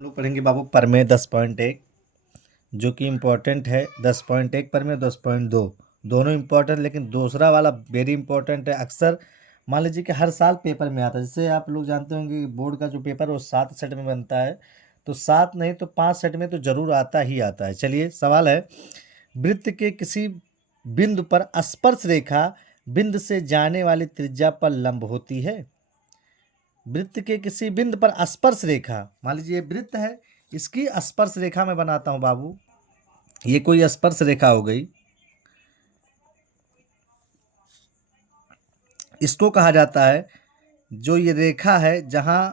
लोग पढ़ेंगे बाबू प्रमेय 10.1 जो कि इम्पोर्टेंट है। 10.1 प्रमेय 10.2 दोनों इम्पोर्टेंट, लेकिन दूसरा वाला वेरी इंपॉर्टेंट है। अक्सर मान लीजिए कि हर साल पेपर में आता है। जैसे आप लोग जानते होंगे बोर्ड का जो पेपर है वो 7 सेट में बनता है, तो 7 नहीं तो 5 सेट में तो जरूर आता ही आता है। चलिए सवाल है, वृत्त के किसी बिंदु पर स्पर्श रेखा बिंदु से जाने वाली त्रिज्या पर लंब होती है। वृत्त के किसी बिंदु पर स्पर्श रेखा, मान लीजिए वृत्त है, इसकी स्पर्श रेखा मैं बनाता हूं बाबू। ये कोई स्पर्श रेखा हो गई, इसको कहा जाता है, जो ये रेखा है जहां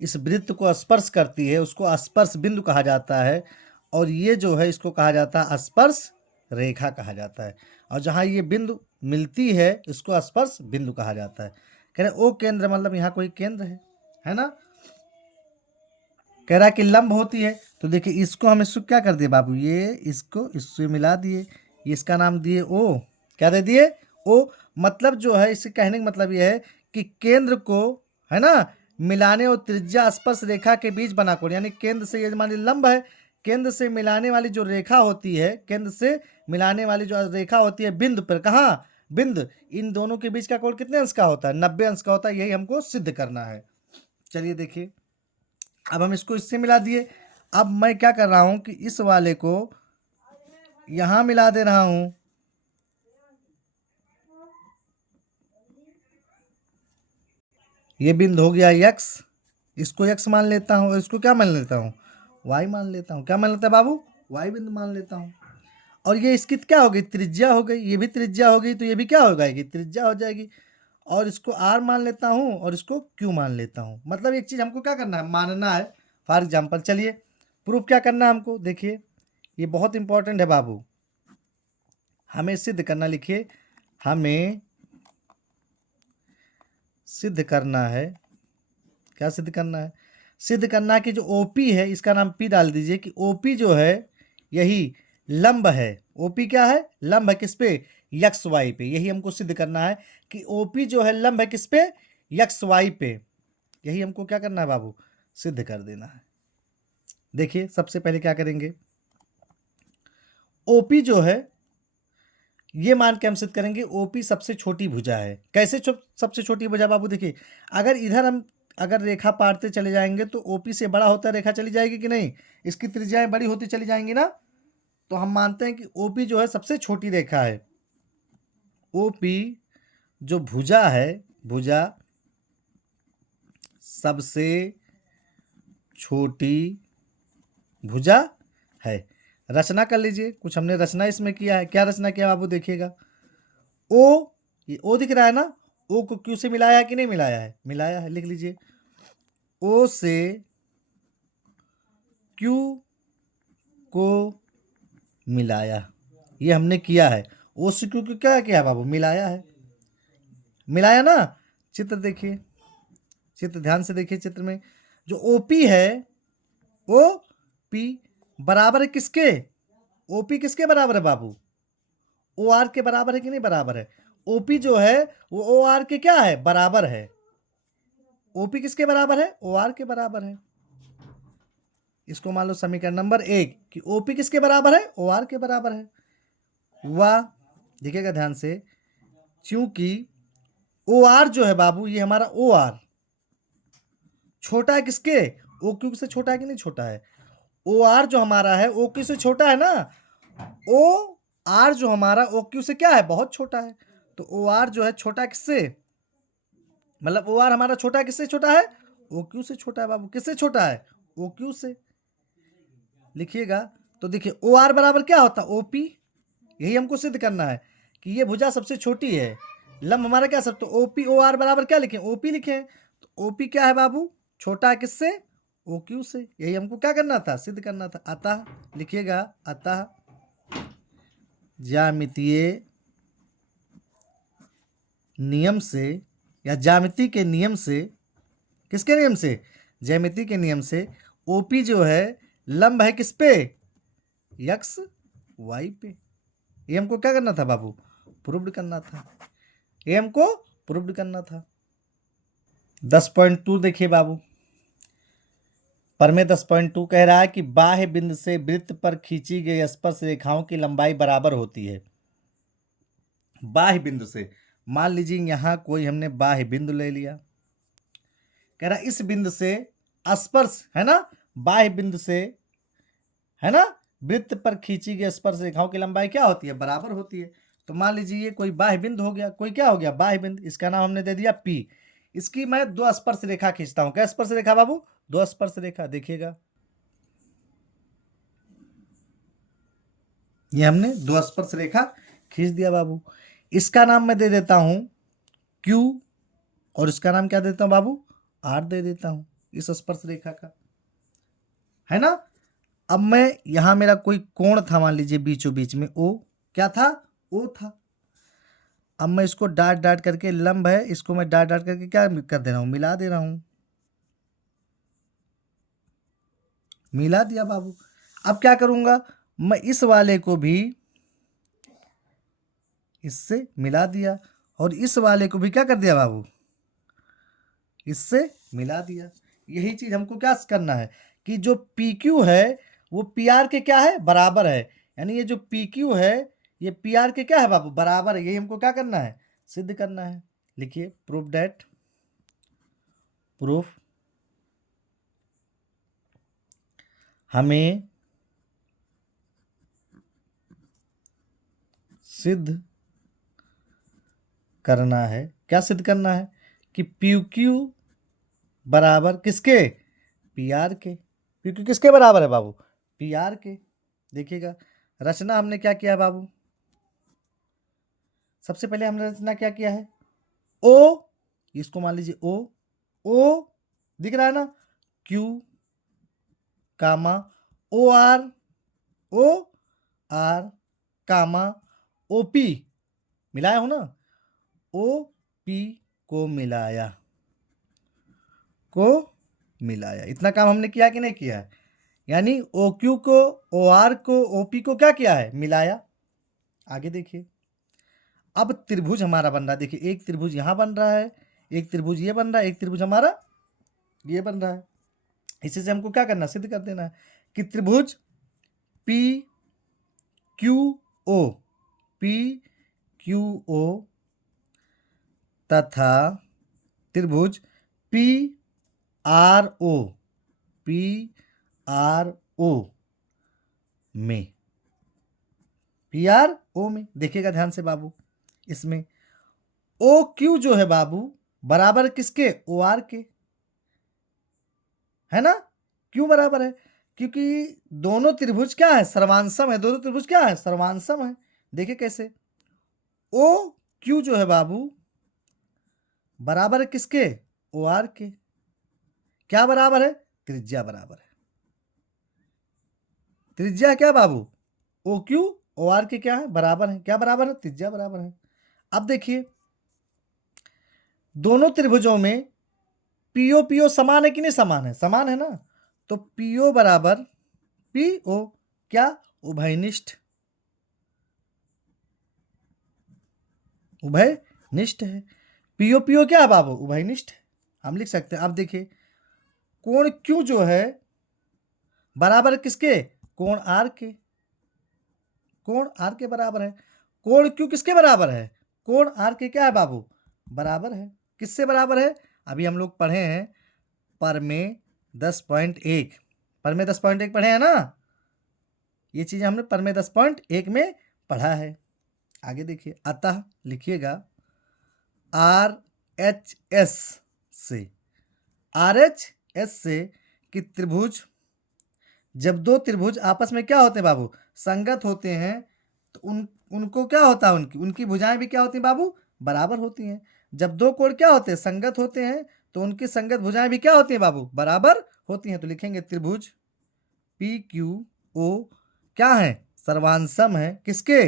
इस वृत्त को स्पर्श करती है उसको स्पर्श बिंदु कहा जाता है, और ये जो है इसको कहा जाता है स्पर्श रेखा कहा जाता है। और जहां ये बिंदु मिलती है इसको स्पर्श बिंदु कहा जाता है। कह रहे ओ केंद्र, मतलब यहाँ कोई केंद्र है ना। कह रहा है कि लंब होती है, तो देखिए इसको हम इसको क्या कर दिए बाबू, ये इसको इससे मिला दिए, ये इसका नाम दिए ओ। क्या दे दिए? ओ। मतलब जो है इससे कहने का मतलब ये है कि केंद्र को, है ना, मिलाने और त्रिज्या स्पर्श रेखा के बीच बना कोण, यानी केंद्र से, ये मान लीजिए लंब है, केंद्र से मिलाने वाली जो रेखा होती है, केंद्र से मिलाने वाली जो रेखा होती है बिंदु पर, कहाँ बिंदु, इन दोनों के बीच का कोण कितने अंश का होता है? 90 अंश का होता है। यही हमको सिद्ध करना है। चलिए देखिए, अब हम इसको इससे मिला दिए। अब मैं क्या कर रहा हूं कि इस वाले को यहां मिला दे रहा हूं, ये बिंदु हो गया यक्स, इसको यक्स मान लेता हूं और इसको क्या मान लेता हूं? वाई मान लेता हूं। क्या मान लेता है बाबू? वाई बिंदु मान लेता हूं। और ये इसकी क्या हो गई? त्रिज्या हो गई। ये भी त्रिज्या हो गई, तो ये भी क्या हो जाएगी? त्रिज्या हो जाएगी। और इसको आर मान लेता हूं और इसको क्यू मान लेता हूं। मतलब एक चीज हमको क्या करना है? मानना है। फॉर एग्जाम्पल चलिए प्रूफ क्या करना है हमको, देखिए ये बहुत इंपॉर्टेंट है बाबू, हमें सिद्ध करना। लिखिए, हमें सिद्ध करना है। क्या सिद्ध करना है? सिद्ध करना कि जो ओपी है, इसका नाम पी डाल दीजिए, कि ओपी जो है यही लंब है। ओपी क्या है? लंब है। किस पे? यक्स वाई पे। यही हमको सिद्ध करना है कि ओपी जो है लंब है किस पे? यक्स वाई पे। यही हमको क्या करना है बाबू? सिद्ध कर देना है। देखिए सबसे पहले क्या करेंगे, ओपी जो है ये मान के हम सिद्ध करेंगे ओपी सबसे छोटी भुजा है। कैसे सबसे छोटी भुजा बाबू? देखिए, अगर इधर हम अगर रेखा पाटते चले जाएंगे तो ओपी से बड़ा होता रेखा चली जाएगी कि नहीं? इसकी त्रिज्याएं बड़ी होती चली जाएंगी ना। तो हम मानते हैं कि ओपी जो है सबसे छोटी रेखा है। ओपी जो भुजा है, भुजा सबसे छोटी भुजा है। रचना कर लीजिए, कुछ हमने रचना इसमें किया है। क्या रचना किया बाबू? देखिएगा, ओ, ये ओ दिख रहा है ना, ओ को क्यू से मिलाया है कि नहीं मिलाया है? मिलाया है। लिख लीजिए, ओ से क्यू को मिलाया, ये हमने किया है। ओ से क्यू को क्या किया बाबू? मिलाया है। मिलाया ना। चित्र देखिए, चित्र ध्यान से देखिए। चित्र में जो ओपी है, ओ पी बराबर है किसके? ओपी किसके बराबर है बाबू? ओ आर के बराबर है कि नहीं बराबर है? ओपी जो है वो ओ आर के क्या है? बराबर है। ओपी किसके बराबर है? ओ आर के बराबर है। इसको मान लो समीकरण नंबर 1 कि ओपी किसके बराबर है? ओ आर के बराबर है। वाह, देखिएगा ध्यान से, क्योंकि ओ आर जो है बाबू, ये हमारा ओ आर छोटा है किसके? ओ क्यू से छोटा है कि नहीं छोटा है? ओ आर जो हमारा है ओ क्यू से छोटा है ना। ओ आर जो हमारा ओ क्यू से क्या है? बहुत छोटा है। तो ओ आर जो है छोटा किससे? मतलब ओ आर हमारा छोटा किससे छोटा है? ओ क्यू से छोटा है बाबू। किससे छोटा है? ओ क्यू से। लिखिएगा, तो देखिए ओ आर बराबर क्या होता है? ओपी। यही हमको सिद्ध करना है कि ये भुजा सबसे छोटी है। लंब हमारा क्या सब, तो ओपी ओ आर बराबर क्या लिखें? ओपी लिखें। तो ओपी क्या है बाबू? छोटा है किससे? ओ क्यू से। यही हमको क्या करना था? सिद्ध करना था। अतः लिखिएगा, अतः ज्यामितीय नियम से, या ज्यामिति के नियम से, किसके नियम से? ज्यामिति के नियम से ओपी जो है लंब है किस पे? यक्स वाई पे। ये हमको क्या करना था बाबू? प्रूव्ड करना था। ये हमको प्रूव्ड करना था। 10.2 देखिए बाबू, परमे 10.2 कह रहा है कि बाह्य बिंदु से वृत्त पर खींची गई स्पर्श रेखाओं की लंबाई बराबर होती है। बाह्य बिंदु से, मान लीजिए यहां कोई हमने बाह्य बिंदु ले लिया, कह रहा इस बिंदु से स्पर्श है ना, बाह्य बिंदु से है ना, वृत्त पर खींची गई स्पर्श रेखाओं की लंबाई क्या होती है, बराबर होती है। तो मान लीजिए ये कोई बाह्य बिंदु हो गया, कोई क्या हो गया, बाह्य बिंदु, इसका नाम हमने दे दिया P। इसकी मैं दो स्पर्श रेखा खींचता हूं। क्या स्पर्श रेखा बाबू, दो स्पर्श रेखा, देखिएगा ये हमने दो स्पर्श रेखा खींच दिया बाबू। इसका नाम मैं दे देता हूं Q और इसका नाम क्या देता हूं बाबू, R दे देता हूं, इस स्पर्श रेखा का, है ना। अब मैं यहां मेरा कोई कोण था, मान लीजिए बीचों बीच में O, क्या था, O था। अब मैं इसको डाट डाट करके, लंब है, इसको मैं डाट डाट करके क्या कर दे रहा हूं, मिला दे रहा हूं, मिला दिया बाबू। अब क्या करूंगा, मैं इस वाले को भी इससे मिला दिया और इस वाले को भी क्या कर दिया बाबू, इससे मिला दिया। यही चीज हमको क्या करना है कि जो PQ है वो PR के क्या है, बराबर है। यानी ये जो PQ है ये PR के क्या है बाबू, बराबर है। यही हमको क्या करना है, सिद्ध करना है। लिखिए, प्रूफ दैट, प्रूफ हमें सिद्ध करना है, क्या सिद्ध करना है कि PQ बराबर किसके, PR के। PQ किसके बराबर है बाबू, PR के। देखिएगा रचना हमने क्या किया बाबू, सबसे पहले हमने रचना क्या किया है, O, इसको मान लीजिए O, O दिख रहा है ना, Q comma OR, OR comma OP, मिलाया हो ना, OP को मिलाया, को मिलाया। इतना काम हमने किया कि नहीं किया है, यानी OQ को, OR को, OP को क्या किया है, मिलाया। आगे देखिए, अब त्रिभुज हमारा बन रहा है। देखिए एक त्रिभुज यहां बन रहा है, एक त्रिभुज ये बन रहा है, एक त्रिभुज हमारा ये बन रहा है। इसी से हमको क्या करना, सिद्ध कर देना है कि त्रिभुज PQO, PQO तथा त्रिभुज PRO, PRO में, PRO में देखिएगा ध्यान से बाबू, इसमें OQ जो है बाबू बराबर किसके, OR के, है ना। क्यों बराबर है, क्योंकि दोनों त्रिभुज क्या है, सर्वांसम है, दोनों त्रिभुज क्या है, सर्वांसम है। देखिए कैसे, OQ जो है बाबू बराबर है किसके, OR के। क्या बराबर है, त्रिज्या बराबर है। त्रिज्या क्या बाबू, OQ OR के क्या है, बराबर है। क्या बराबर है, त्रिज्या बराबर है। अब देखिए दोनों त्रिभुजों में PO समान है कि नहीं, समान है, समान है ना। तो PO बराबर PO क्या, उभयनिष्ठ, उभयनिष्ठ है। PO क्या है बाबू, उभयनिष्ठ है, हम लिख सकते हैं। अब देखिए कोण Q जो है बराबर किसके, कोण R के, कोण R के बराबर है। कोण Q किसके बराबर है, कोण R के क्या है बाबू, बराबर है। किससे बराबर है, अभी हम लोग पढ़े हैं परमेय 10.1, परमेय 10.1 पढ़े हैं ना, ये चीजें हमने परमेय 10.1 में पढ़ा है। आगे देखिए, अतः लिखिएगा RHS से, RHS से कि त्रिभुज, जब दो त्रिभुज आपस में क्या होते हैं बाबू, संगत होते हैं, तो उनको क्या होता है, उनकी भुजाएं भी क्या होती हैं बाबू, बराबर होती हैं। जब दो कोण क्या होते हैं, संगत होते हैं, तो उनकी संगत भुजाएं भी क्या होती हैं बाबू, बराबर होती हैं। तो लिखेंगे त्रिभुज PQO क्या है, सर्वांसम है किसके,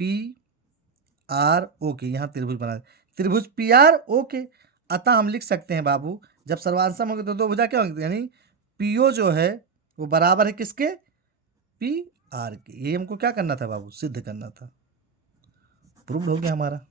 PRO के। यहाँ त्रिभुज बना, त्रिभुज PRO के। अतः हम लिख सकते हैं बाबू, जब सर्वांसम होंगे तो दो भुजा क्या होंगे, यानी PO जो है वो बराबर है किसके, PR के। ये हमको क्या करना था बाबू, सिद्ध करना था। प्रूव्ड हो गया हमारा।